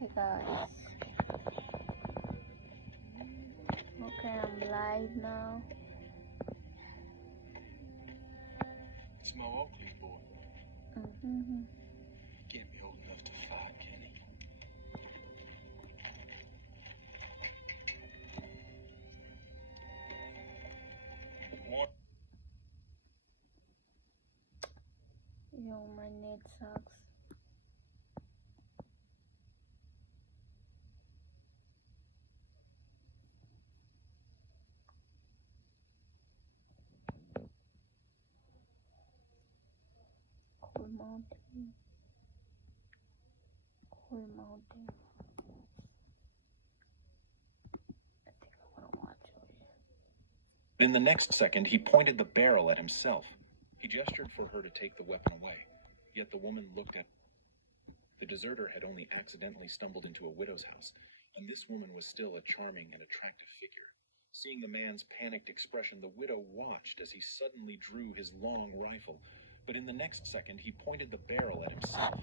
Hey guys. Okay, I'm live now. It's my Oakley boy. Can't be old enough to fight, can he? What? Yo, my net sucks. Cool Mountain. Cool Mountain. I think I want to watch it. In the next second, he pointed the barrel at himself. He gestured for her to take the weapon away. Yet the woman looked at... The deserter had only accidentally stumbled into a widow's house, and this woman was still a charming and attractive figure. Seeing the man's panicked expression, the widow watched as he suddenly drew his long rifle. But in the next second, he pointed the barrel at himself.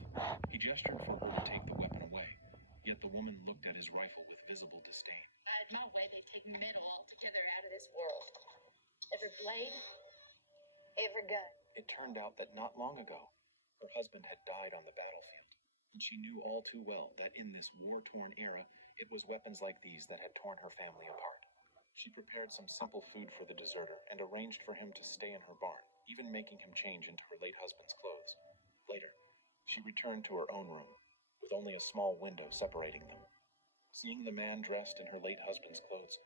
He gestured for her to take the weapon away. Yet the woman looked at his rifle with visible disdain. Out of my way, they take metal altogether out of this world. Every blade, every gun. It turned out that not long ago, her husband had died on the battlefield. And she knew all too well that in this war-torn era, it was weapons like these that had torn her family apart. She prepared some simple food for the deserter and arranged for him to stay in her barn, even making him change into her late husband's clothes. Later, she returned to her own room, with only a small window separating them. Seeing the man dressed in her late husband's clothes,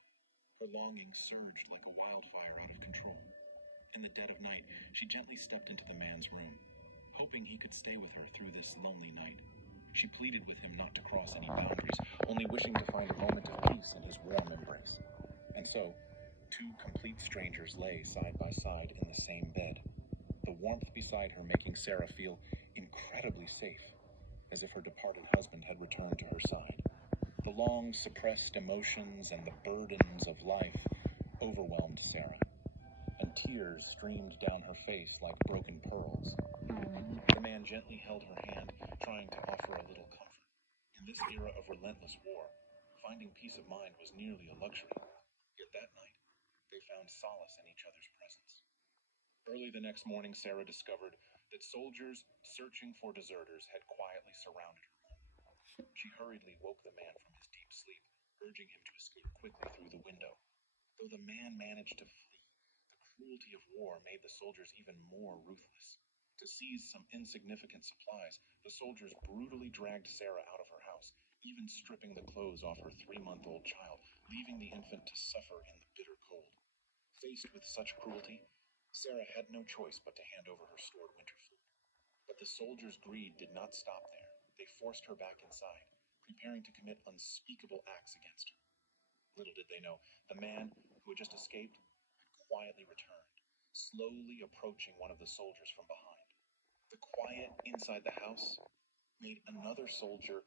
her longing surged like a wildfire out of control. In the dead of night, she gently stepped into the man's room, hoping he could stay with her through this lonely night. She pleaded with him not to cross any boundaries, only wishing to find a moment of peace in his warm embrace. And so, two complete strangers lay side by side in the same bed, the warmth beside her making Sarah feel incredibly safe, as if her departed husband had returned to her side. The long suppressed emotions and the burdens of life overwhelmed Sarah, and tears streamed down her face like broken pearls. The man gently held her hand, trying to offer a little comfort. In this era of relentless war, finding peace of mind was nearly a luxury. Yet that night, they found solace in each other's presence. Early the next morning, Sarah discovered that soldiers searching for deserters had quietly surrounded her home. She hurriedly woke the man from his deep sleep, urging him to escape quickly through the window. Though the man managed to flee, the cruelty of war made the soldiers even more ruthless. To seize some insignificant supplies, the soldiers brutally dragged Sarah out of her house, even stripping the clothes off her 3-month-old child, leaving the infant to suffer in the bitter cold. Faced with such cruelty, Sarah had no choice but to hand over her stored winter food. But the soldiers' greed did not stop there. They forced her back inside, preparing to commit unspeakable acts against her. Little did they know, the man who had just escaped had quietly returned, slowly approaching one of the soldiers from behind. The quiet inside the house made another soldier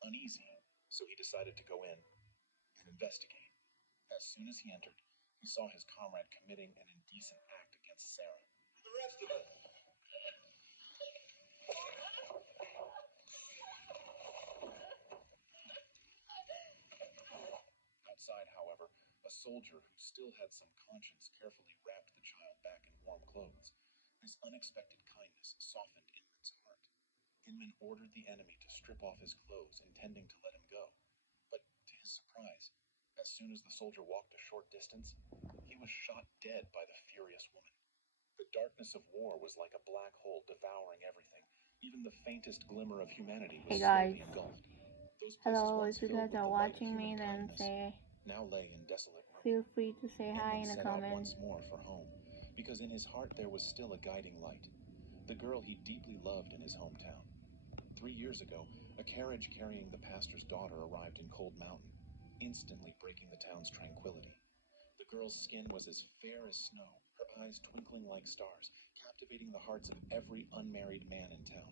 uneasy, so he decided to go in and investigate. As soon as he entered, he saw his comrade committing an indecent act against Sarah. The rest of us! Outside, however, a soldier who still had some conscience carefully wrapped the child back in warm clothes. This unexpected kindness softened Inman's heart. Inman ordered the enemy to strip off his clothes, intending to let him go. But to his surprise, as soon as the soldier walked a short distance, he was shot dead by the furious woman. The darkness of war was like a black hole devouring everything. Even the faintest glimmer of humanity was slowly engulfed. Those places Hello, once if you filled guys with are the light of watching me, human then kindness now lay in desolate ruin. feel free to say hi in Inman the set out comments. once more for home, because in his heart there was still a guiding light, the girl he deeply loved in his hometown. 3 years ago, a carriage carrying the pastor's daughter arrived in Cold Mountain, instantly breaking the town's tranquility. The girl's skin was as fair as snow, her eyes twinkling like stars, captivating the hearts of every unmarried man in town.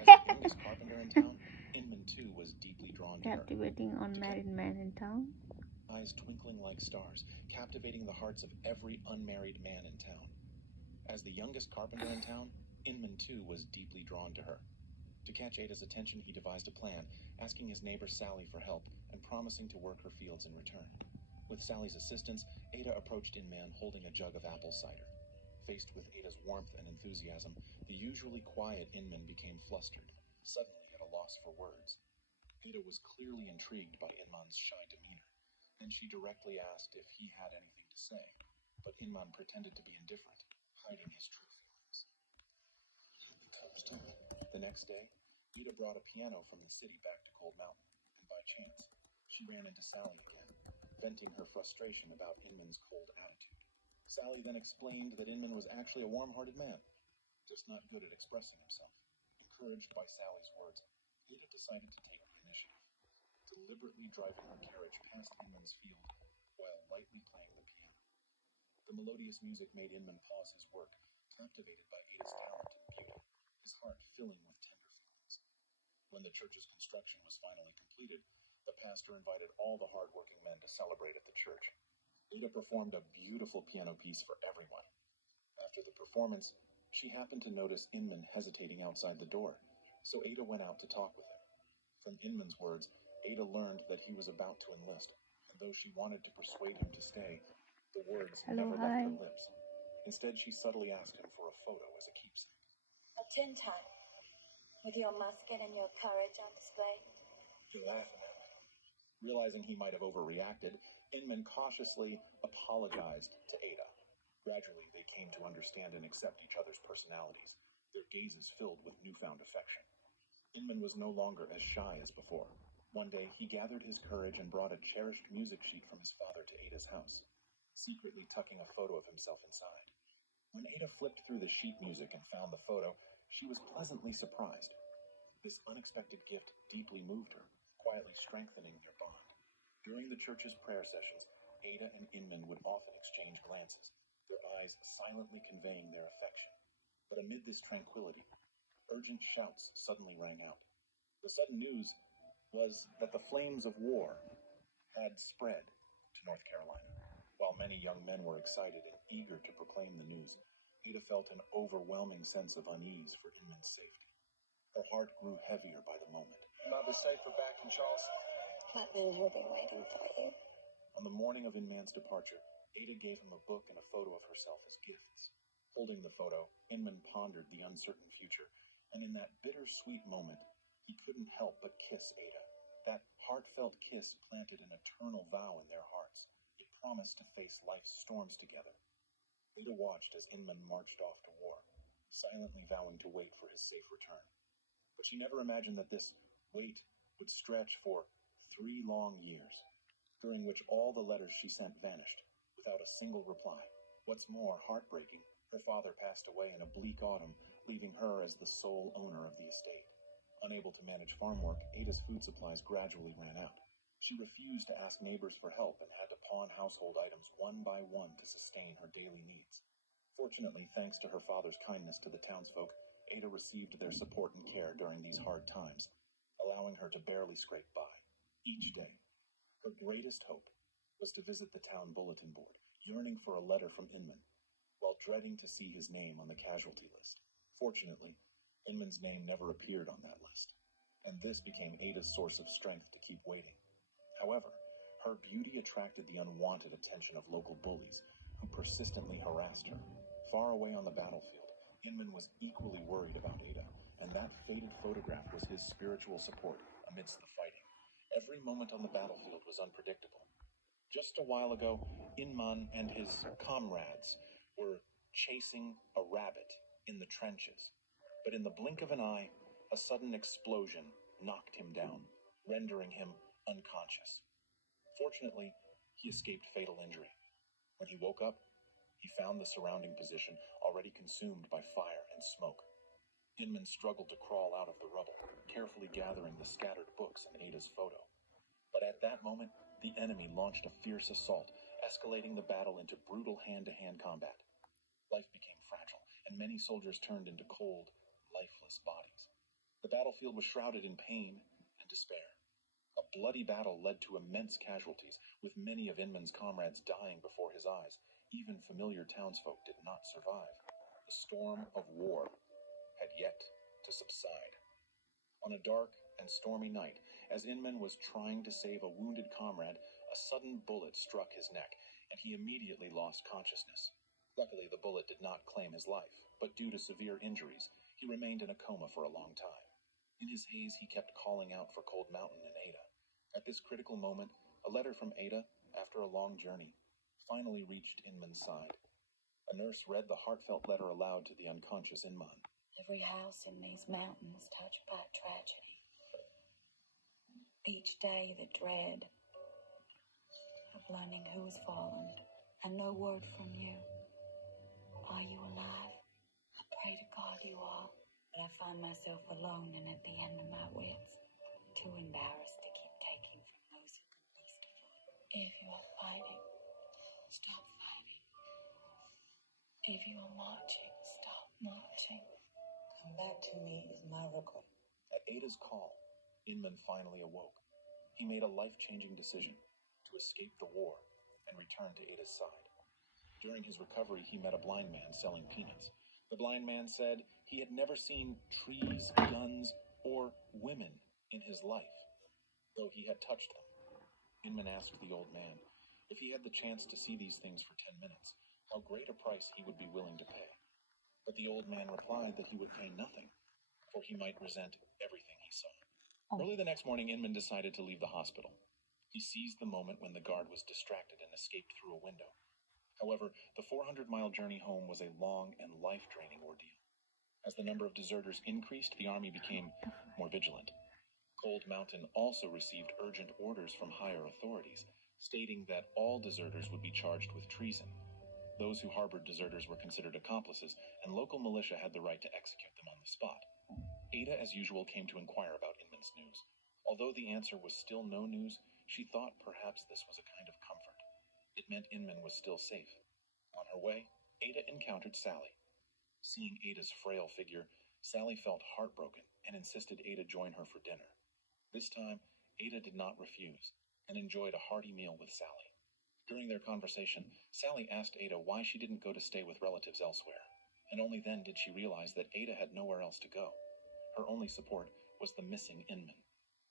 As the youngest carpenter in town, Inman too was deeply drawn to her. Captivating unmarried man in town. eyes twinkling like stars, captivating the hearts of every unmarried man in town. As the youngest carpenter in town, Inman too was deeply drawn to her. To catch Ada's attention, he devised a plan, asking his neighbor Sally for help and promising to work her fields in return. With Sally's assistance, Ada approached Inman holding a jug of apple cider. Faced with Ada's warmth and enthusiasm, the usually quiet Inman became flustered, suddenly at a loss for words. Ada was clearly intrigued by Inman's shy demeanor, and she directly asked if he had anything to say, but Inman pretended to be indifferent, hiding his true feelings. The next day, Ada brought a piano from the city back to Cold Mountain, and by chance, she ran into Sally again, venting her frustration about Inman's cold attitude. Sally then explained that Inman was actually a warm-hearted man, just not good at expressing himself. Encouraged by Sally's words, Ada decided to take the initiative, deliberately driving her carriage past Inman's field while lightly playing the piano. The melodious music made Inman pause his work, captivated by Ada's talent and beauty, his heart filling with tender feelings. When the church's construction was finally completed, the pastor invited all the hard-working men to celebrate at the church. Ada performed a beautiful piano piece for everyone. After the performance, she happened to notice Inman hesitating outside the door, so Ada went out to talk with him. From Inman's words, Ada learned that he was about to enlist, and though she wanted to persuade him to stay, the words never left her lips. Instead, she subtly asked him for a photo as a keepsake. A tin time, with your musket and your courage on display. You're laughing at me. Realizing he might have overreacted, Inman cautiously apologized to Ada. Gradually, they came to understand and accept each other's personalities, their gazes filled with newfound affection. Inman was no longer as shy as before. One day, he gathered his courage and brought a cherished music sheet from his father to Ada's house, secretly tucking a photo of himself inside. When Ada flipped through the sheet music and found the photo, she was pleasantly surprised. This unexpected gift deeply moved her, quietly strengthening their bond. During the church's prayer sessions, Ada and Inman would often exchange glances, their eyes silently conveying their affection. But amid this tranquility, urgent shouts suddenly rang out. The sudden news was that the flames of war had spread to North Carolina. While many young men were excited and eager to proclaim the news, Ada felt an overwhelming sense of unease for Inman's safety. Her heart grew heavier by the moment. Mother safe for back in Charleston. That means he'll be waiting for you. On the morning of Inman's departure, Ada gave him a book and a photo of herself as gifts. Holding the photo, Inman pondered the uncertain future, and in that bittersweet moment, he couldn't help but kiss Ada. That heartfelt kiss planted an eternal vow in their hearts. It promised to face life's storms together. Ada watched as Inman marched off to war, silently vowing to wait for his safe return. But she never imagined that this wait would stretch for 3 long years, during which all the letters she sent vanished, without a single reply. What's more heartbreaking, her father passed away in a bleak autumn, leaving her as the sole owner of the estate. Unable to manage farm work, Ada's food supplies gradually ran out. She refused to ask neighbors for help and had to pawn household items one by one to sustain her daily needs. Fortunately, thanks to her father's kindness to the townsfolk, Ada received their support and care during these hard times, allowing her to barely scrape by. Each day, her greatest hope was to visit the town bulletin board, yearning for a letter from Inman, while dreading to see his name on the casualty list. Fortunately, Inman's name never appeared on that list, and this became Ada's source of strength to keep waiting. However, her beauty attracted the unwanted attention of local bullies, who persistently harassed her. Far away on the battlefield, Inman was equally worried about Ada, and that faded photograph was his spiritual support amidst the fighting. Every moment on the battlefield was unpredictable. Just a while ago, Inman and his comrades were chasing a rabbit in the trenches, but in the blink of an eye, a sudden explosion knocked him down, rendering him unconscious. Fortunately, he escaped fatal injury. When he woke up, he found the surrounding position already consumed by fire and smoke. Inman struggled to crawl out of the rubble, carefully gathering the scattered books and Ada's photo. But at that moment, the enemy launched a fierce assault, escalating the battle into brutal hand-to-hand combat. Life became fragile, and many soldiers turned into cold, lifeless bodies. The battlefield was shrouded in pain and despair. A bloody battle led to immense casualties, with many of Inman's comrades dying before his eyes. Even familiar townsfolk did not survive. The storm of war had yet to subside. On a dark and stormy night, as Inman was trying to save a wounded comrade, a sudden bullet struck his neck, and he immediately lost consciousness. Luckily, the bullet did not claim his life, but due to severe injuries, he remained in a coma for a long time. In his haze, he kept calling out for Cold Mountain and Ada. At this critical moment, a letter from Ada, after a long journey, finally reached Inman's side. A nurse read the heartfelt letter aloud to the unconscious Inman. Every house in these mountains touched by tragedy. Each day the dread of learning who has fallen, and no word from you. Are you alive? I pray to God you are, but I find myself alone and at the end of my wits, too embarrassed to keep taking from those who can least afford. If you are fighting, stop fighting. If you are marching, stop marching. Come back to me is my request. At Ada's call, Inman finally awoke. He made a life-changing decision to escape the war and return to Ada's side. During his recovery, he met a blind man selling peanuts. The blind man said he had never seen trees, guns, or women in his life, though he had touched them. Inman asked the old man if he had the chance to see these things for 10 minutes, how great a price he would be willing to pay. But the old man replied that he would pay nothing, for he might resent everything he saw. Early the next morning, Inman decided to leave the hospital. He seized the moment when the guard was distracted and escaped through a window. However, the 400-mile journey home was a long and life-draining ordeal. As the number of deserters increased, the army became more vigilant. Cold Mountain also received urgent orders from higher authorities, stating that all deserters would be charged with treason. Those who harbored deserters were considered accomplices, and local militia had the right to execute them on the spot. Ada, as usual, came to inquire about Inman's news. Although the answer was still no news, she thought perhaps this was a kind of comfort. It meant Inman was still safe. On her way, Ada encountered Sally. Seeing Ada's frail figure, Sally felt heartbroken and insisted Ada join her for dinner. This time, Ada did not refuse and enjoyed a hearty meal with Sally. During their conversation, Sally asked Ada why she didn't go to stay with relatives elsewhere, and only then did she realize that Ada had nowhere else to go. Her only support was the missing Inman.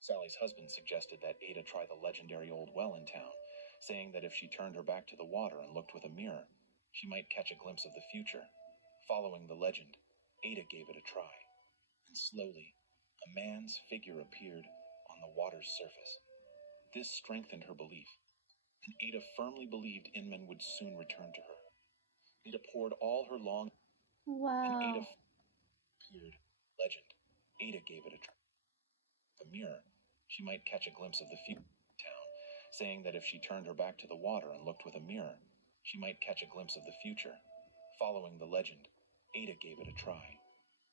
Sally's husband suggested that Ada try the legendary old well in town, saying that if she turned her back to the water and looked with a mirror, she might catch a glimpse of the future. Following the legend, Ada gave it a try, and slowly, a man's figure appeared on the water's surface. This strengthened her belief, and Ada firmly believed Inman would soon return to her. Ada poured all her long, and Ada Wow. appeared. Legend. Ada gave it a try. The mirror, she might catch a glimpse of the future town, saying that if she turned her back to the water and looked with a mirror, she might catch a glimpse of the future. Following the legend, Ada gave it a try,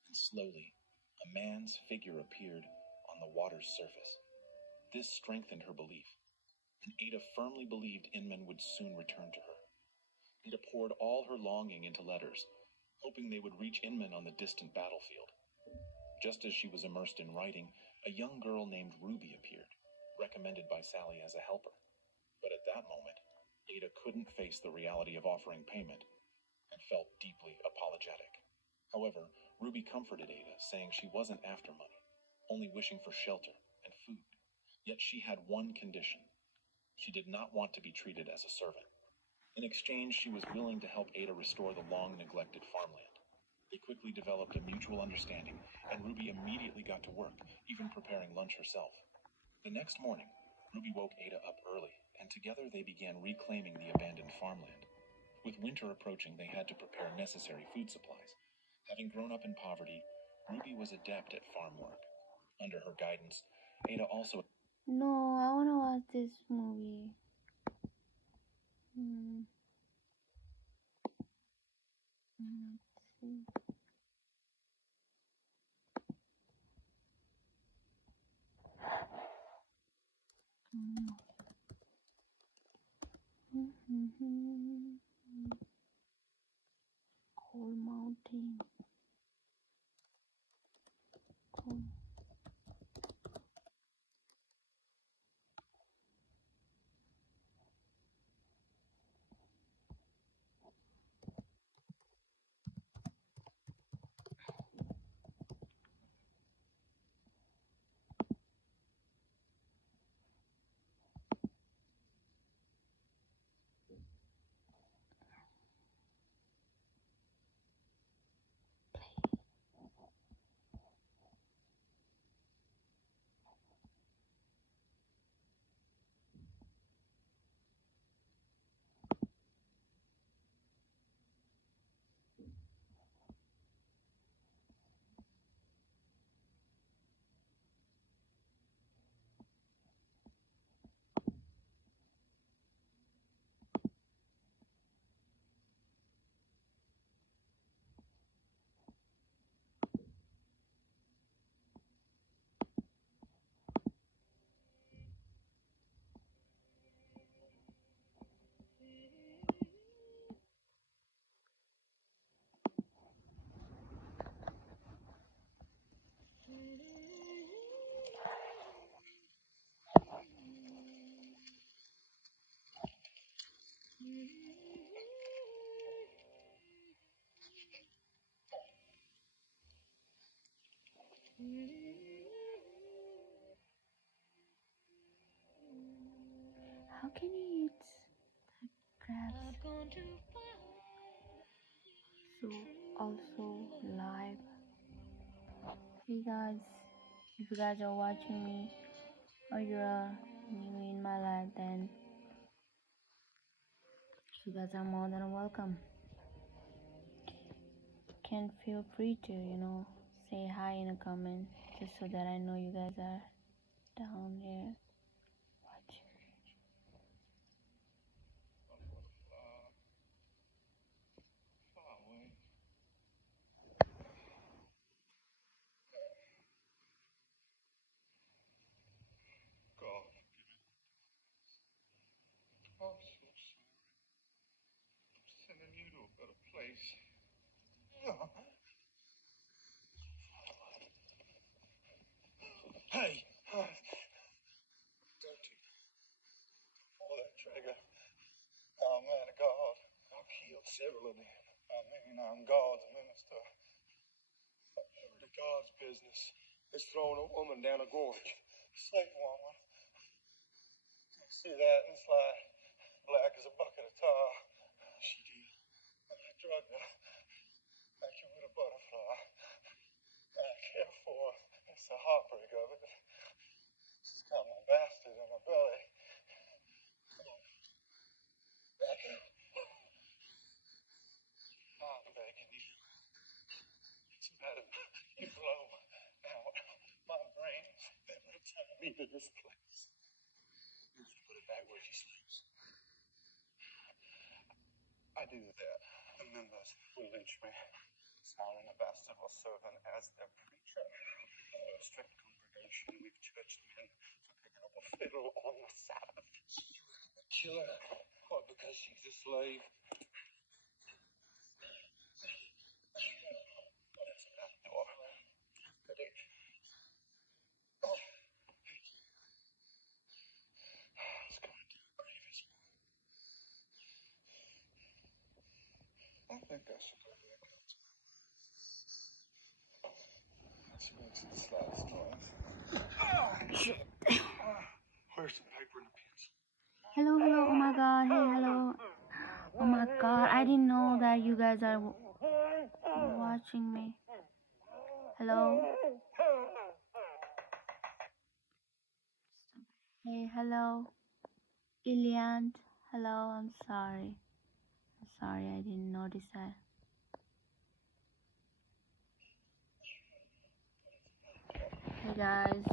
and slowly, a man's figure appeared on the water's surface. This strengthened her belief, and Ada firmly believed Inman would soon return to her. Ada poured all her longing into letters, hoping they would reach Inman on the distant battlefield. Just as she was immersed in writing, a young girl named Ruby appeared, recommended by Sally as a helper. But at that moment, Ada couldn't face the reality of offering payment and felt deeply apologetic. However, Ruby comforted Ada, saying she wasn't after money, only wishing for shelter and food. Yet she had one condition. She did not want to be treated as a servant. In exchange, she was willing to help Ada restore the long-neglected farmland. They quickly developed a mutual understanding, and Ruby immediately got to work, even preparing lunch herself. The next morning, Ruby woke Ada up early, and together they began reclaiming the abandoned farmland. With winter approaching, they had to prepare necessary food supplies. Having grown up in poverty, Ruby was adept at farm work. Under her guidance, Ada also No, I wanna watch this movie. Hmm. Let's see. Cold Mountain. Cold. How can you eat crabs? So also live. Hey guys, if you guys are watching me or you're new in my life, then you guys are more than welcome. Can feel free to, say hi in a comment just so that I know you guys are down here watching. God, I'm so sorry. I'm sending you to a better place. Hey! Don't you pull that trigger? Oh, man of God. I've killed several of them. I mean, I'm God's minister. The God's business is throwing a woman down a gorge. Slave woman. You see that and it's like black as a bucket of tar. She did. I drugged her. Like you would a butterfly. I care for her. It's the heartbreak of it. She's got my bastard in her belly. Back up. I'm begging you. It's better. You blow out my brains every time me to this place. You just put it back where she sleeps. I do that. The members will lynch me. Saul and the bastard will serve him as their preacher. A strict congregation we've churched men for picking up a fiddle on the Sabbath. Kill her. What, because she's a slave? That's that door. Ready? Oh. Let's go into the previous one. I think I should go back out. She makes it the slightest noise. Shit. Where's some paper and a pencil? Hello, oh my god, hey, hello. Oh my god, I didn't know that you guys are watching me. Hello? Hey, hello. Iliant, hello, I'm sorry. I didn't notice that. Hey guys.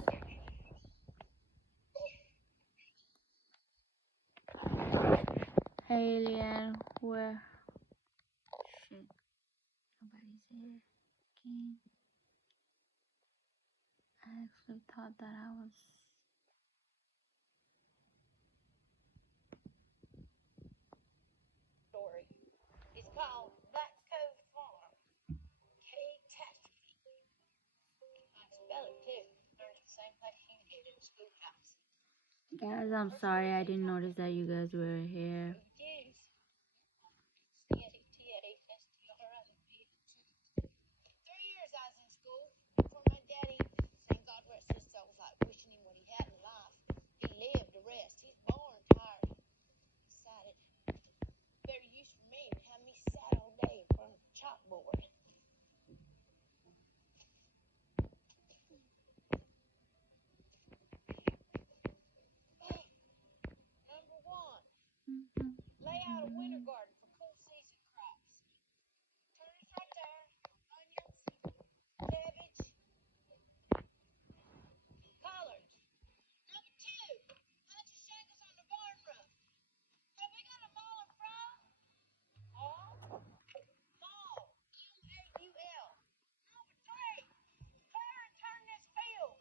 Hey, Lian, where? Shit, nobody's here. Okay. I actually thought that I was. Story. It's called Black Cove Farm. Catastrophe. I spell it too. Learned it the same place you did in the schoolhouse. Guys, I'm sorry, I didn't notice that you guys were here. Yes. C-A-T-A-S-T-R-I-P. 3 years I was in school before my daddy, thank God rest his soul, was like wishing him what he had in life. He lived the rest. He's born tired. Decided better use for me would have me sat all day in front of the chalkboard. Number 1, lay out a winter garden for cool season crops. Turnips right there, onions, cabbage, collards. Number 2, bunch of shingles on the barn roof. Have we got a maul and fry? Maul? Maul. M-A-U-L. Number 3, clear and turn this field.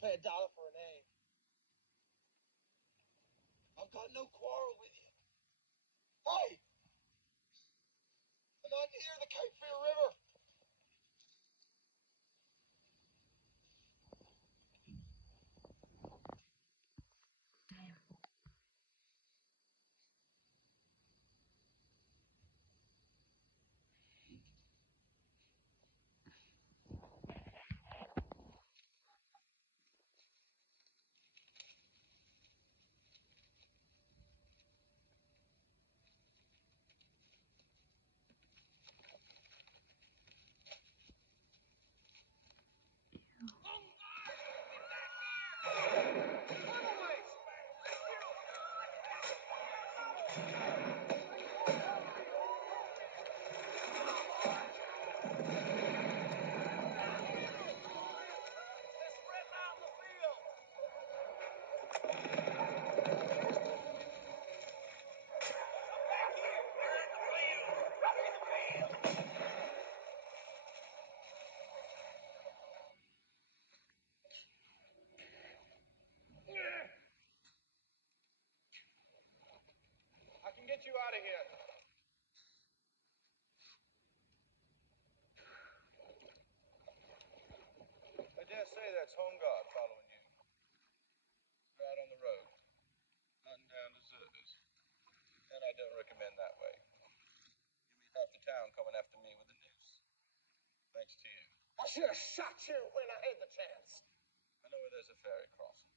pay $1 for an egg. I've got no quarrel with you. Hey! I'm out near the Cape Fear River. I can get you out of here. I dare say that's Home Guard following you. You're out on the road, hunting down deserters. And I don't recommend that way. You'll be half the town coming after me with a noose. Thanks to you. I should have shot you when I had the chance. I know where there's a ferry crossing.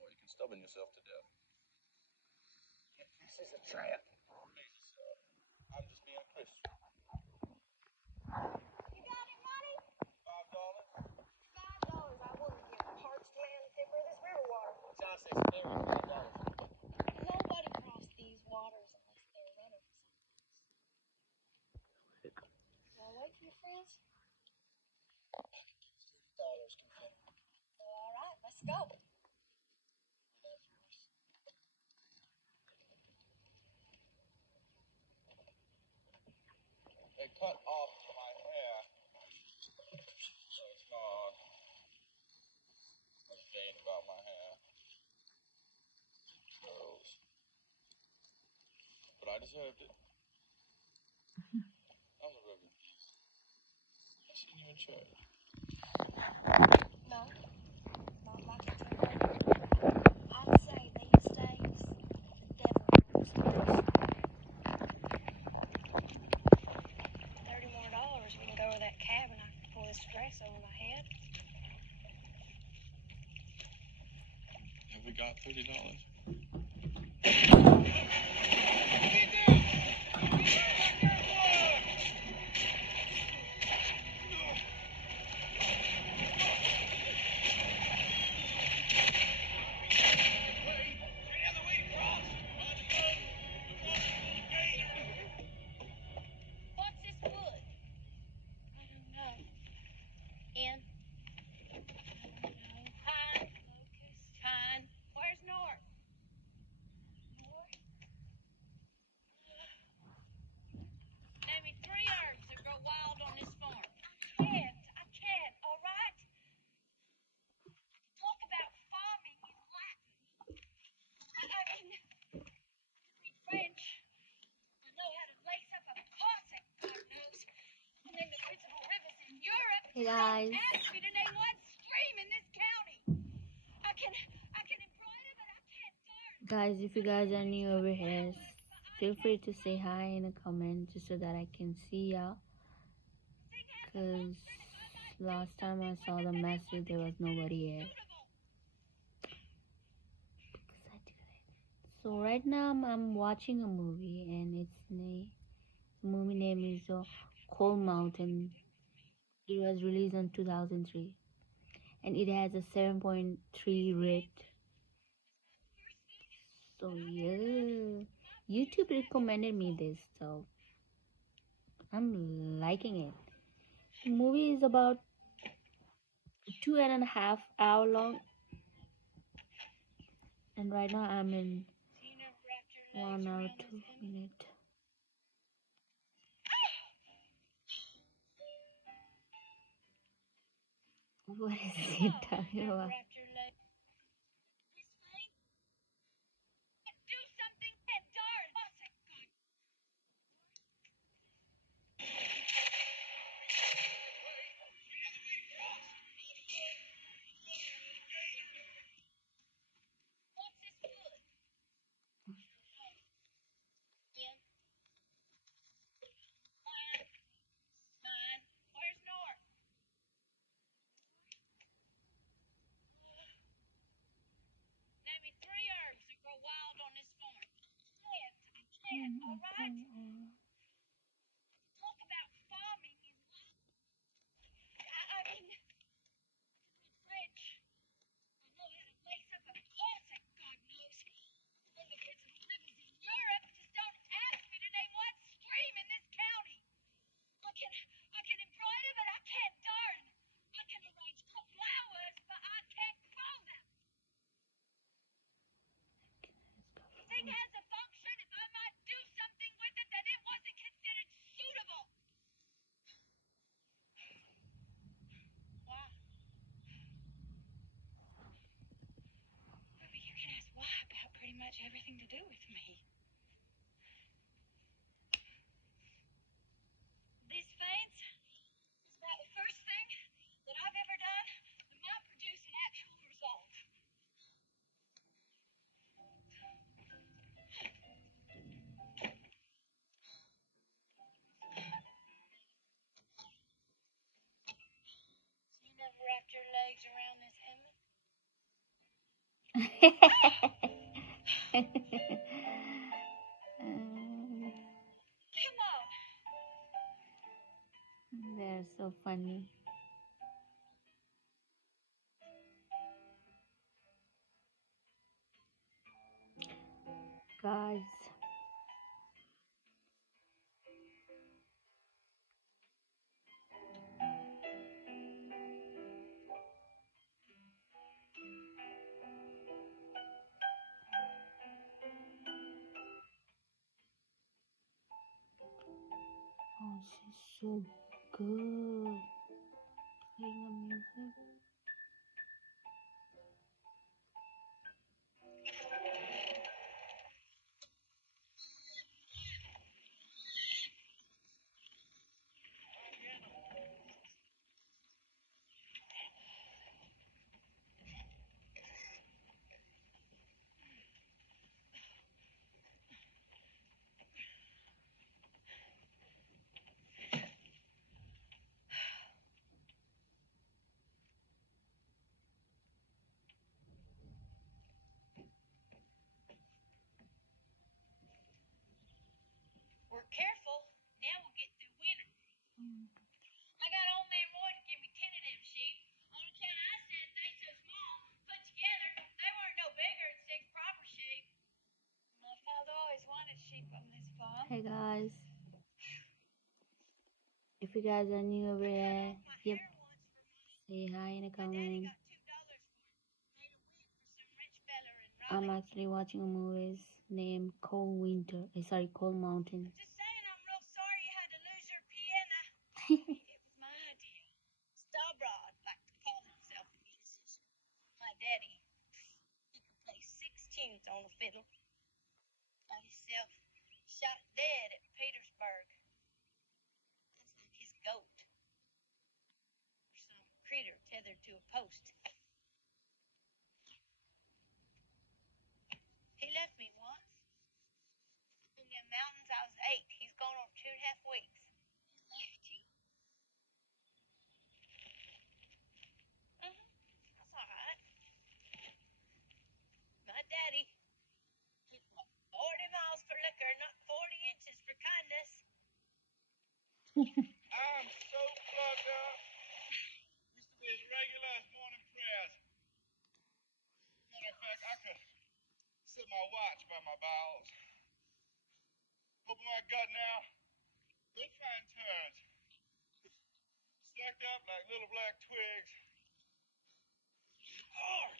Or you can stubborn yourself to death. This is a trap. Please, sir. I'm just being a Christian. You got it, buddy? $5? $5. I wouldn't give a parched man a dipper of this river water. John says $5. Nobody crossed these waters unless they're running for something. Wanna wait for your friends? $30, Confederate. Well, all right, let's go. They cut off my hair. So it's not a shame about my hair. Girls. But I deserved it. I was a reverend. I seen you in church. No, not like it's I'd say these days, the devil rules the roost. $30 more, we can go to that cabin. I can pull this dress over my head. Have we got $30? What's this wood? I don't know. In? Pine. Pine. Where's North? North? Name me 3 herbs that grow wild on this farm. I can't, all right? Talk about farming in Latin. I can read French. I know how to lace up a faucet, God knows. I name the principal rivers in Europe. Hey guys, Don't ask me to name one stream in this county. I can embroider, but I can't darn. if you guys are new over here, feel free to say hi in a comment just so that I can see y'all. Cause last time I saw the message, there was nobody here. So right now I'm watching a movie, and the movie name is Cold Mountain. It was released in 2003, and it has a 7.3 rate. So yeah, YouTube recommended me this, so I'm liking it. The movie is about 2.5 hours long, and right now I'm in 1 hour 2 minutes. What is he talking about? Wrap your leg. Miss Faith? Do something, and darn! Oh, thank God. What's this foot? Ian? Mine? Where's North? Name me 3 herbs that grow wild on this farm. Plant, all right? Talk about farming in I mean, in French. I know how to lace up a closet, God knows. When the kids who lives in Europe just don't ask me to name one stream in this county. I can embroider, but I can't darn. I can arrange flowers, but I can't grow them. Thing has a function. If I might do something with it, then it wasn't considered suitable. Why? Maybe you can ask why about pretty much everything to do with me. These faints is about the first thing that I've ever done that might produce an actual result. You never wrapped your legs around this Emmett? Come on. They're so funny. Guys. Oh, she's so good. Playing the music. We're careful. Now we'll get through winter. I got old man Roy to give me 10 of them sheep. On account I said they so small, put together, they weren't no bigger than 6 proper sheep. My father always wanted sheep on this farm. Hey guys. If you guys are new over here, yep. Say hi in the comment. I'm actually watching a movie named Cold Winter. Sorry, Cold Mountain. Just saying, I'm real sorry you had to lose your piano. It was my idea. Starbrod liked to call himself a musician. My daddy, he could play 6 tunes on a fiddle. By himself, shot dead at Petersburg. That's like his goat. Or some critter tethered to a post. He left me once. In the mountains, I was 8. He's gone on 2.5 weeks. He left you? That's all right. My daddy, he walked 40 miles for liquor, not 40 inches for kindness. I'm so plugged up. Used to be as regular as morning prayers. Matter of fact, I could set my watch by my bowels. Open my gut now. They'll find turns. Stacked up like little black twigs. Hard.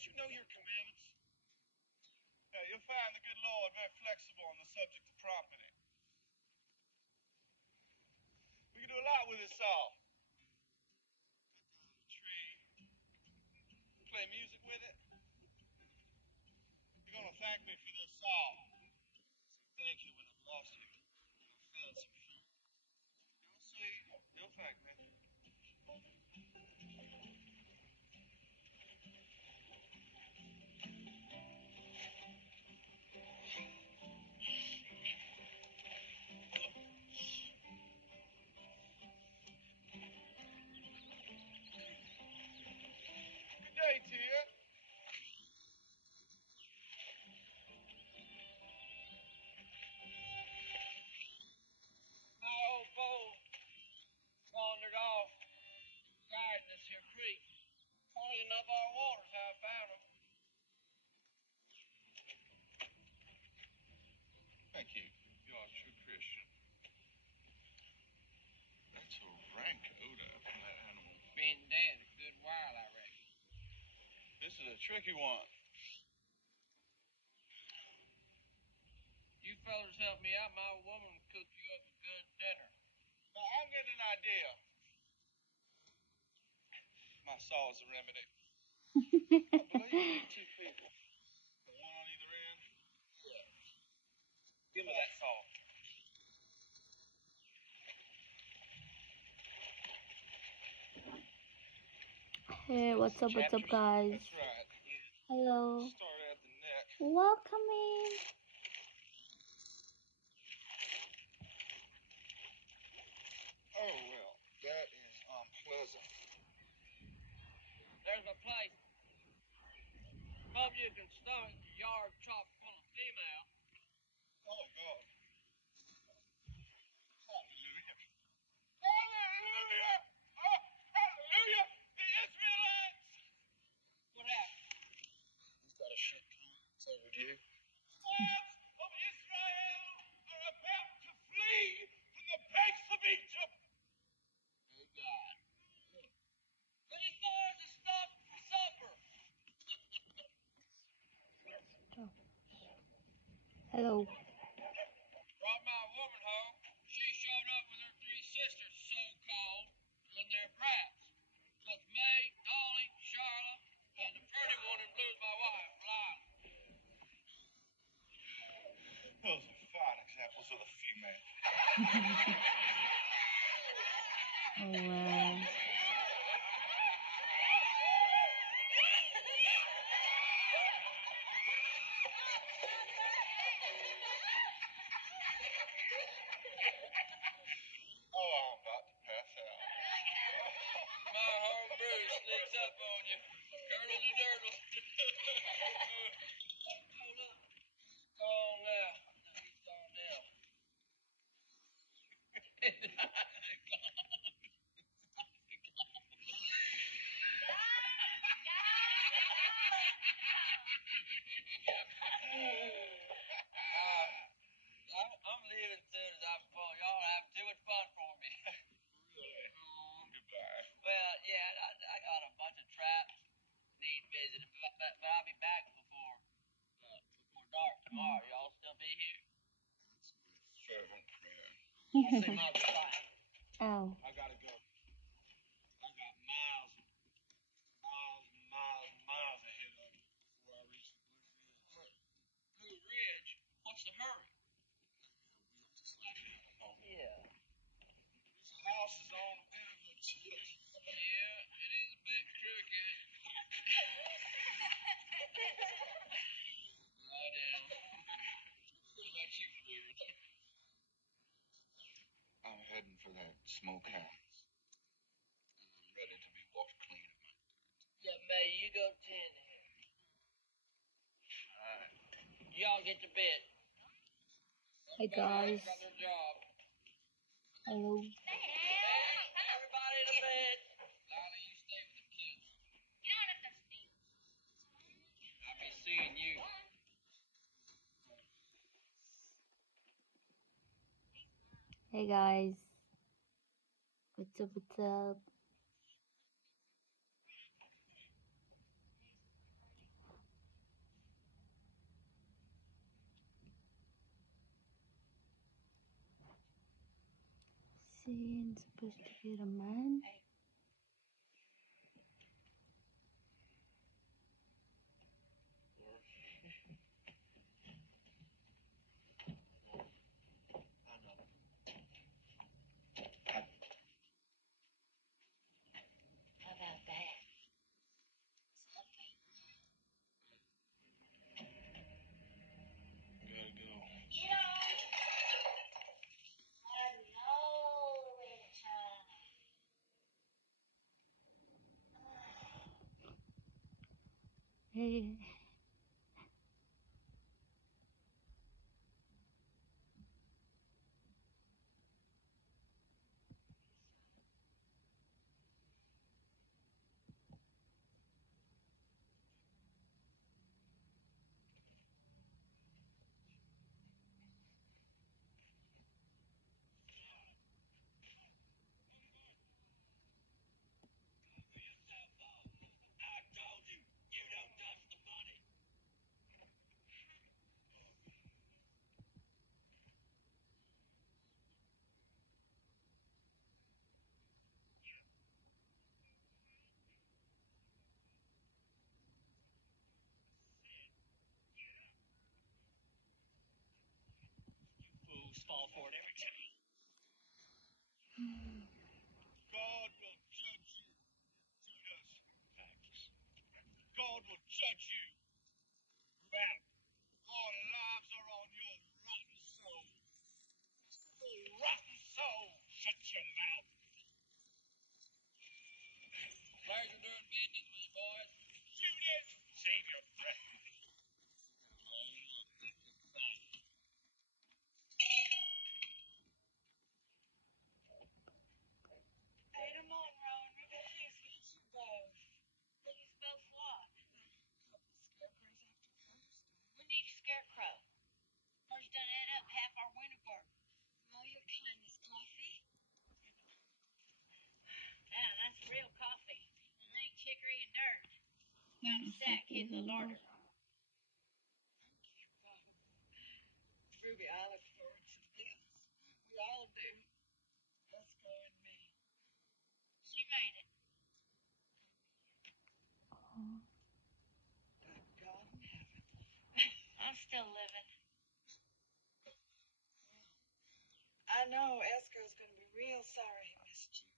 Don't you know your commandments? Yeah, you'll find the good Lord very flexible on the subject of property. We can do a lot with this saw. Tree. Play music with it. You're gonna thank me for this saw. Thank you when I've lost you. I've found some food. You'll see. You'll thank me. Good day to you. My old foal wandered off guiding this here creek. Poisoning up our waters, how I found him. Thank you. You are a true Christian. That's a rank odor from that animal. Been dead a good while, I reckon. This is a tricky one. You fellas help me out. My woman will cook you up a good dinner. Now, I'm getting an idea. My saw is the remedy. I believe you need two people. One on either end. Yeah. Give me that saw. Hey, what's up, guys? That's right. Hello. Start at the neck. Welcome in. Oh, well, that is unpleasant. There's a place. Hope you can stomach the yard chock full of female. Oh, God. Hallelujah. Hallelujah! Oh, hallelujah! The Israelites! What happened? He's got a ship coming. It's overdue. Wives of Israel are about to flee from the banks of Egypt. Good God. These boys are stopped for supper. Hello. Brought my woman home. She showed up with her three sisters, so-called, and their brats. Plus May, Dolly, Charlotte, and the pretty one in blue's my wife, Lila. Those are fine examples of the female. Oh, wow. Oh, I'm about to pass out. My homebrew sneaks up on you. Curdle the durdle. Hold up. Gone now. He's gone now. I'm leaving soon as I'm full. Y'all have too much fun for me. Really? Goodbye. Well, yeah, I got a bunch of traps need visiting, but I'll be back before dark tomorrow. Y'all still be here? Fervent prayer. I'll say my goodbye. Ow. I gotta go. I got miles and miles and miles and miles ahead of me before I reach the Blue Ridge. Blue Ridge? What's the hurry? Just like that. Yeah. This house is on a bit of a tilt. Yeah, it is a bit crooked. Lie down. What about you, Fleer? I'm heading for that smokehouse. I'm ready to be washed clean of my dirt. Yeah, May, you go tend to him. Alright. Y'all get to bed. Hey, guys. Got their job. Hello. Everybody to bed. Lila, you stay with the kids. I'll be seeing you. Hey, guys. What's up, what's up? It's supposed to be a man. How about that? Gotta go. Get on! I know it's Hey, Fools fall for it every time. God will judge you, Judas. Thanks. God will judge you. Back. Our lives are on your rotten soul. Rotten soul. Shut your mouth. Pleasure doing business with you, boys. Judas! Save your breath. Hey, come on, Rowan. We got this. Get you both. These both what? We need a scarecrow. First done ate up half our winter work. Oh, your kindness, coffee? Yeah, that's real coffee. It ain't chicory and dirt. Found a sack hid in the larder. Ruby, I look forward to this. We all do. Esco and me. She made it. God in heaven. I'm still living. I know Esco's gonna be real sorry he missed you.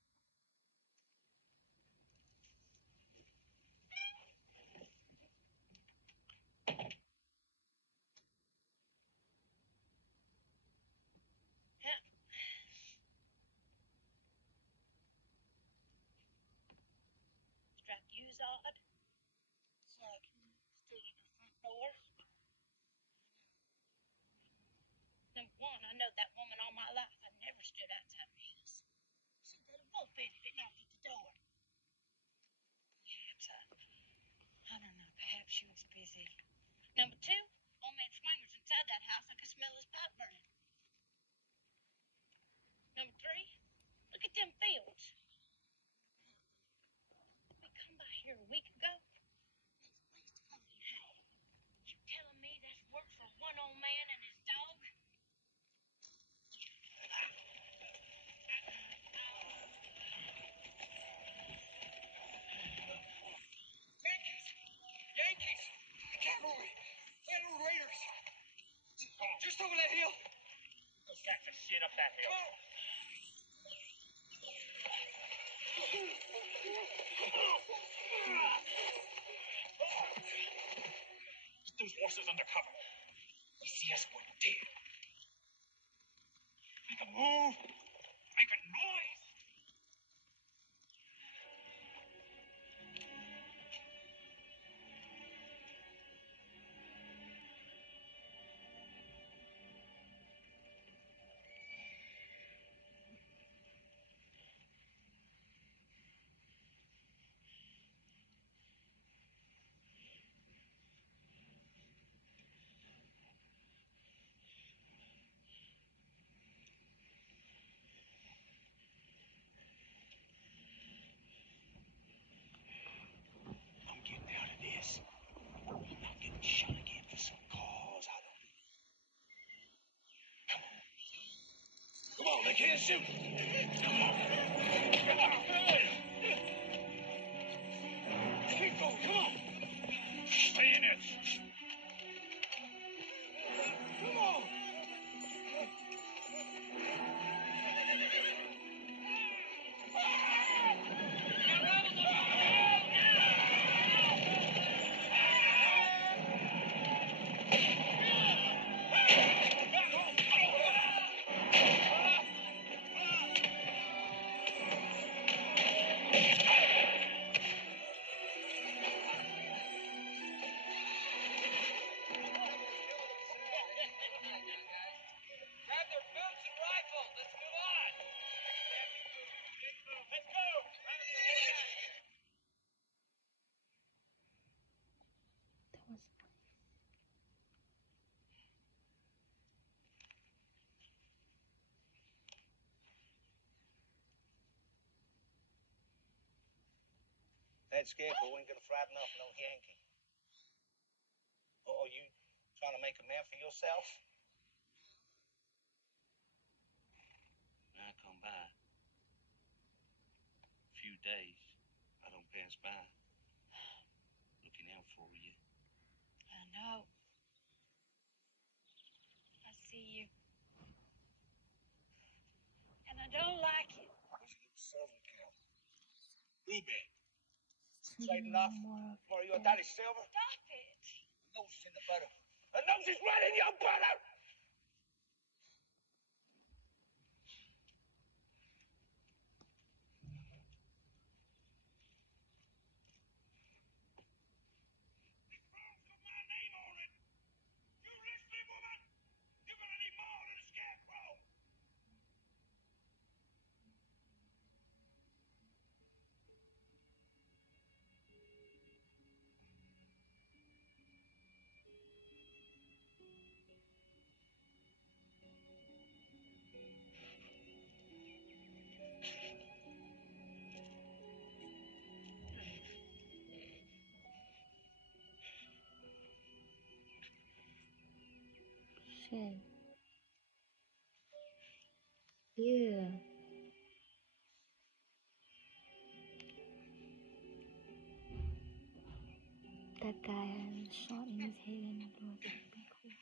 Yeah. Strike you's odd. So I can stood at the front door. Number one, I know that woman all my life. I never stood outside my house. She did a wolf in it and knocked at the door. Perhaps I don't know, perhaps she was busy. Number two, old man Swinger's inside that house. I could smell his pipe burning. Number three, look at them fields. We come by here a week ago. Hey, you telling me that's work for one old man and his dog? Yankees! Yankees! Cavalry! Federal Raiders! Just over that hill! Go sack the shit up that hill. Come on! Get those horses under cover. They see us, we're dead. Make a move! Make a noise! They can't shoot. Keep going, come on. Stay in it. Come on. Grab their boots and rifles. Let's move on. Let's go. That was That scarecrow ain't gonna frighten off no Yankee. Or you trying to make a man for yourself? When I come by, a few days, I don't pass by, looking out for you. I know. I see you. And I don't like it. Where's your little servant girl? Ruby. still Straight enough. more of Or your that. daddy silver? Stop it. The nose is in the butter. The nose is right in your butter! Shit. Yeah. That guy had a shot in his head and it was a big hole.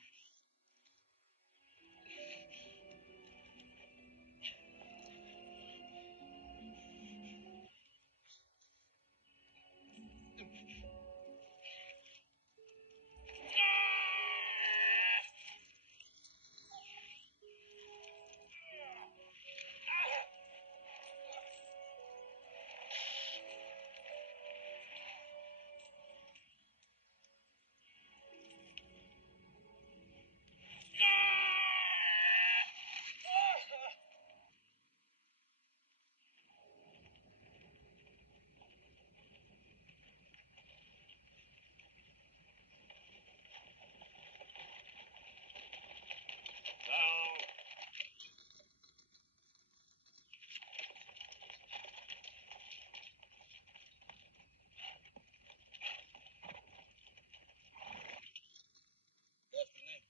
What's the name?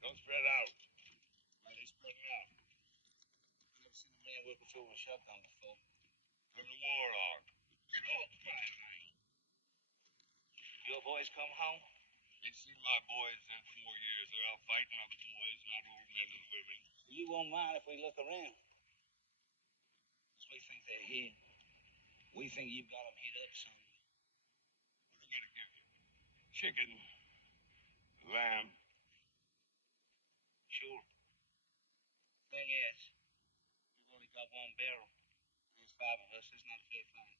Don't spread out. Why they spreading out? I've never seen a man working through a shotgun before. I'm the warlord. Get off my line. Your boys come home? Ain't seen my boys in 4 years. They're out fighting other boys, not old men and women. You won't mind if we look around. 'Cause we think they're here. We think you've got them hid up somewhere. What are they gonna give you? Chicken, lamb. Sure. Thing is, we've only got one barrel. There's 5 of us. It's not a fair fight.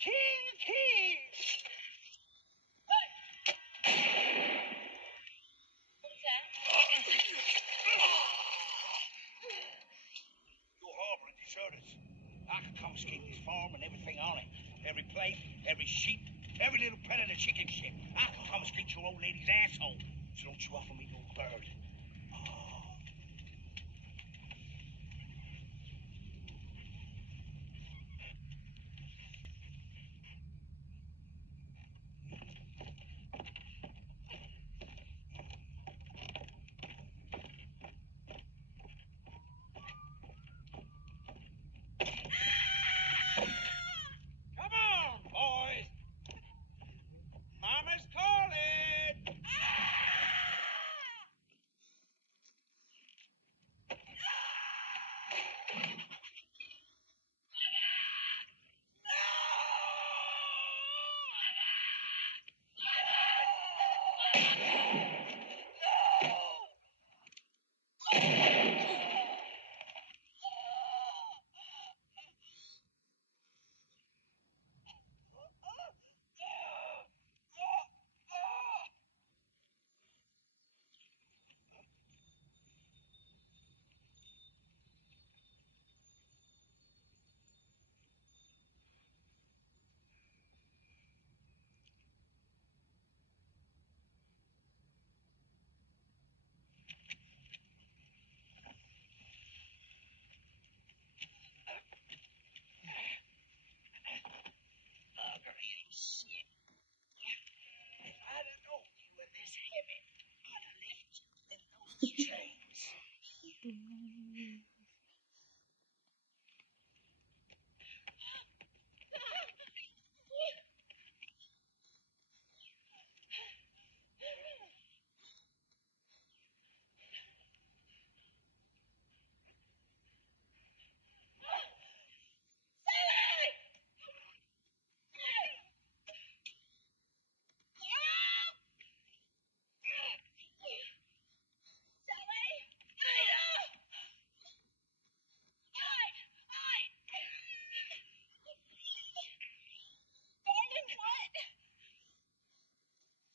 King! What's that? You're harboring deserters. I could confiscate this farm and everything on it. Every plate, every sheep, every little pet of the chicken shit. I could confiscate your old lady's asshole. So don't you offer me no bird. Chains.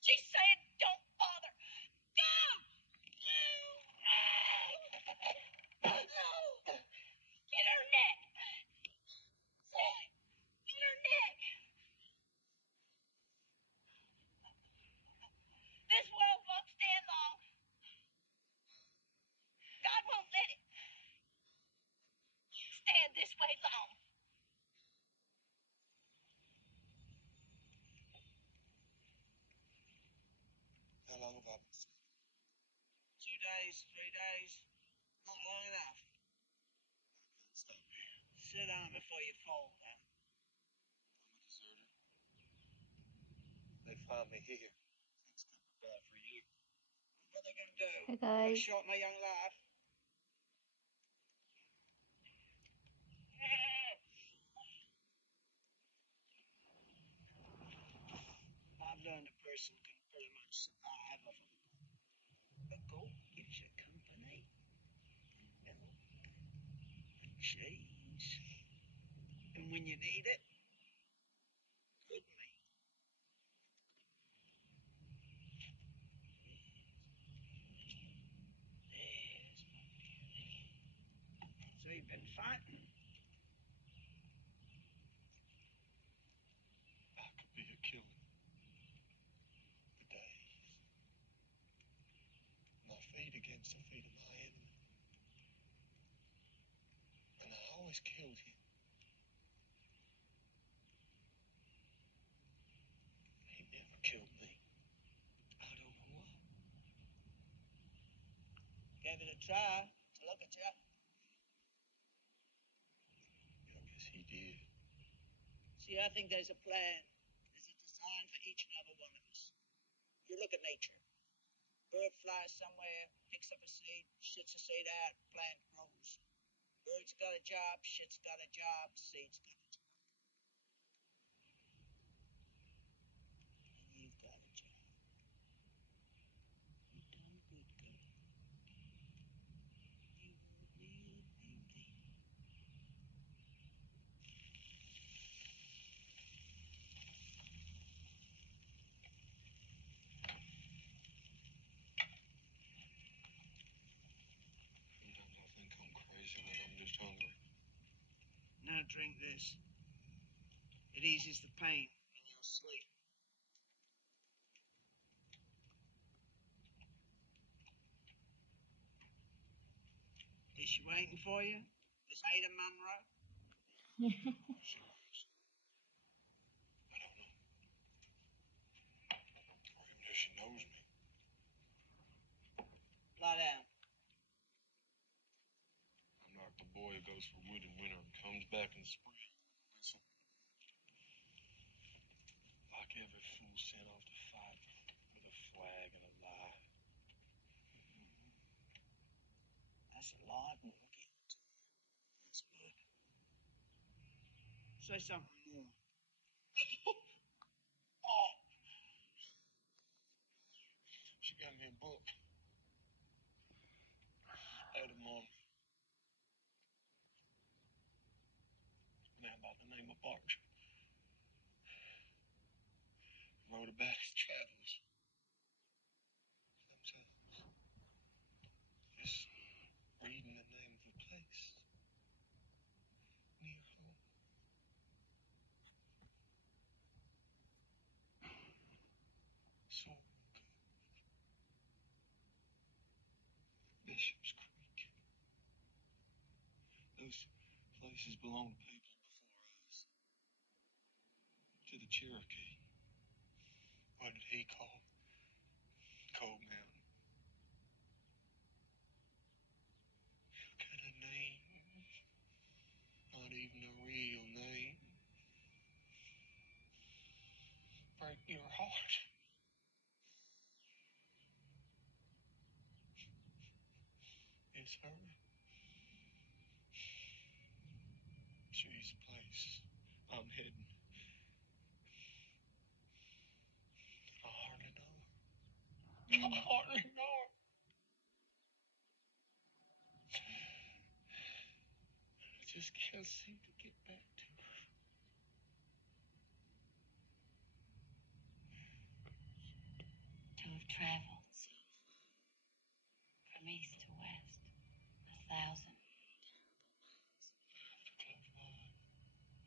She said, don't bother. Go! Get her neck. Get her neck. This world won't stand long. God won't let it stand this way long. How long have I been sleeping? 2 days, 3 days. Not long enough. Stop here. Sit down before you fall down. I'm a deserter. They find me here. Things could be bad for you. What are they going to do? Hey guys. Short my young life? I've learned a person can pretty much survive off of a goat gives you company and cheese. And when you need it, good meat. Yes, my beauty. So you've been fighting? I could be a killer. The days. My feet against the feet of my enemy. And I always killed him. He never killed me. I don't know what. Gave it a try to look at you. I guess he did. See, I think there's a plan. There's a design for each and every one of us. You look at nature. Bird flies somewhere, picks up a seed, shits a seed out, plant grows. Bird's got a job, shit's got a job, seed's got a job. And you've got a job. You done good, girl. You real beauty. Sometimes I think I'm crazy when I'm just hungry. Now drink this. It eases the pain in your sleep. Is she waiting for you? Miss Ada Monroe? She is. I don't know. Or even if she knows me. Lie down. I'm like the boy who goes for wood in winter and comes back in the spring. Listen. Like every fool sent off to fight with a flag and a lie. That's a lot more guilt. That's good. Say something more. Oh! She got me a book. Ada Monroe. Now about the name of Barch. Wrote about his travels. Sometimes. Just reading the name of a place. Near home. So good. Bishop's Creek. Those places belong to people before us. To the Cherokee. What did he call Cold Mountain? even a real name. Break your heart. It's her. She's the place I'm heading. I hardly know. I hardly know her. I just can't seem to get back to her. To have traveled from east to west, 1,000.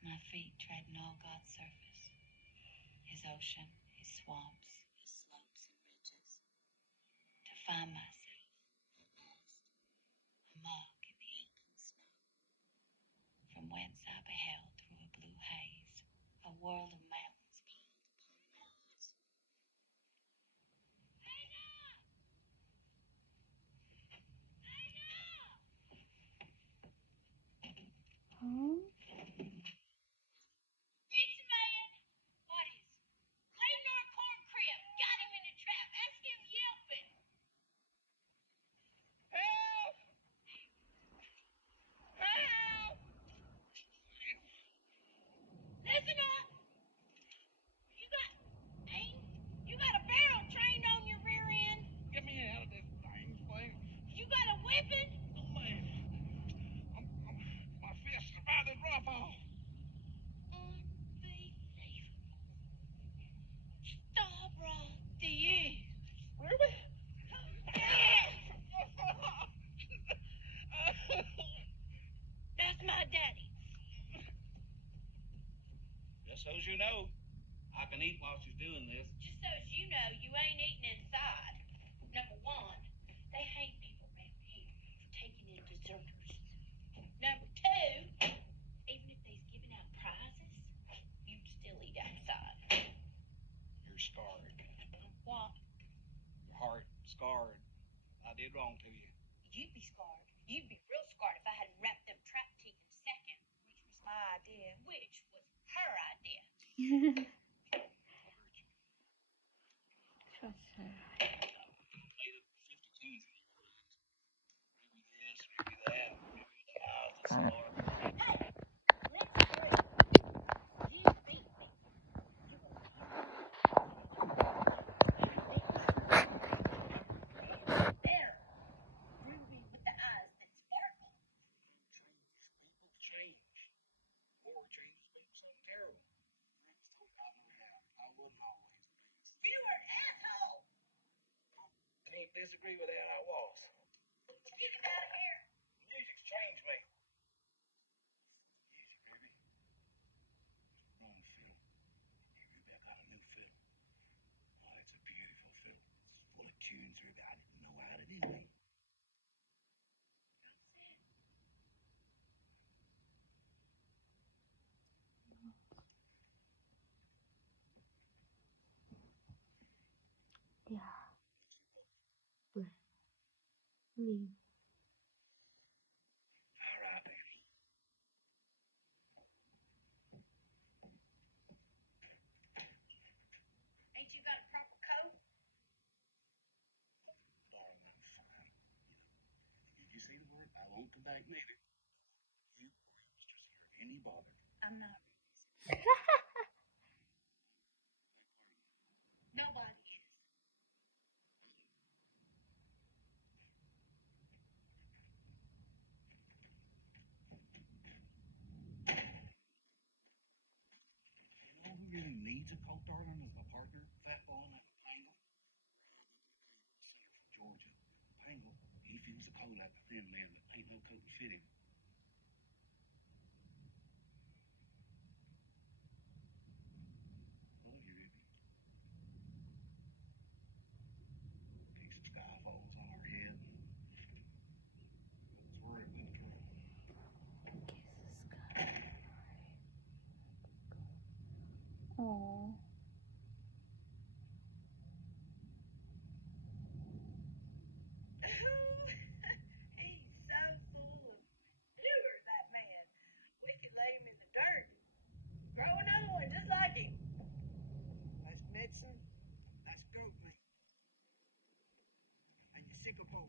My feet treading all God's surface, His ocean, His swamps, His slopes and ridges, to find myself at last among in the Incan snow, from whence I beheld through a blue haze a world of mountains piled upon mountains. Huh? Pizza man! What is? Clayton or corn crib? Got him in a trap. Ask him yelping. Help! Help! Listen up! You got you got a barrel trained on your rear end. Get me out of this dang thing. You got a weapon. Oh, man. My fist is about to drop off. Unbelievable. Stop right there. Really? That's my daddy. Just so you know, I can eat while she's doing this. Just so as you know, you ain't eating inside. Number one, they hate people around here for taking in deserters. Number two, even if they's giving out prizes, you'd still eat outside. You're scarred. What? Your heart scarred. I did wrong to you. You'd be scarred. You'd be real scarred if I hadn't wrapped them trap teeth in second, which was my idea, which was her idea. Trust her. Played it 52s in your mind. Maybe this, maybe that, maybe the houses are. There. Ruby with the eyes that sparkle. People change. War changes people something terrible. I was told I know how. I wasn't always. You were an asshole. Can't disagree with that. I was. Get him out of here. Music's changed me. Easy, Ruby. Wrong fiddle. Ruby, I got a new fiddle. Oh, it's a beautiful fiddle. It's full of tunes, Ruby. I didn't know how to do it. Yeah. Good. Leave. All right, baby. Ain't you got a proper coat? Darling, I'm fine. Did you see the word? I won't come back later. You or youngsters here of any bother. I'm not. Nobody is. You know who really needs a coat, darling, is my partner, Fat Boy, like a Pangle. Singer from Georgia. Pangle, he feels the cold like a thin man that ain't no coat to fit him. Love you, Ruby. Decent sky falls on our head. Let's worry about her. Oh. He's so full of sick of both.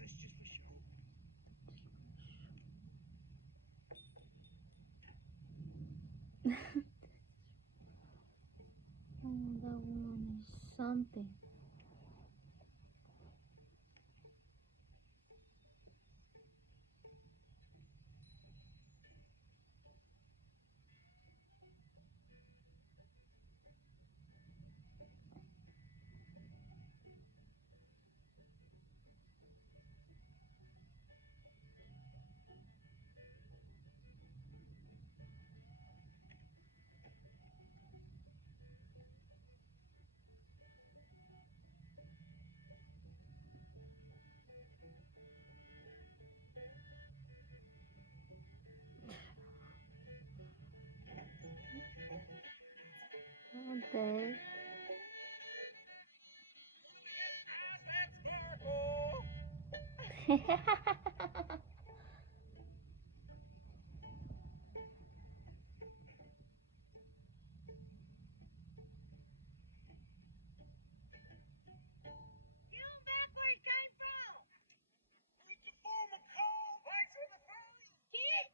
That's just for sure. Oh, that woman is something. What the heck? Get on back where he came from. It's a former call. Lights on the phone. Get.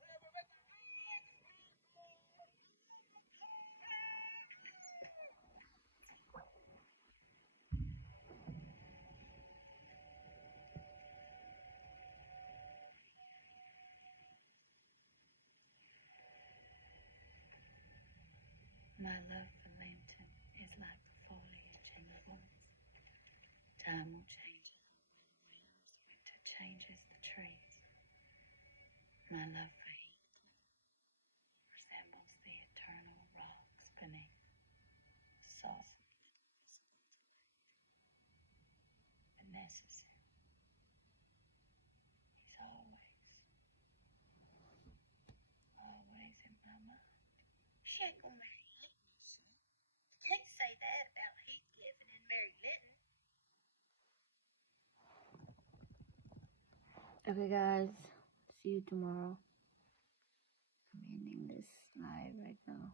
My love for Linton is like the foliage in the woods. Time will change it. Winter changes the trees. My love for Heathcliff resembles the eternal rocks beneath, softened, but necessary. He's always in my mind. She ain't gonna marry Linton, you see. You can't say that about Heathcliff and then marry Linton. Okay, guys, see you tomorrow. I'm ending this live right now.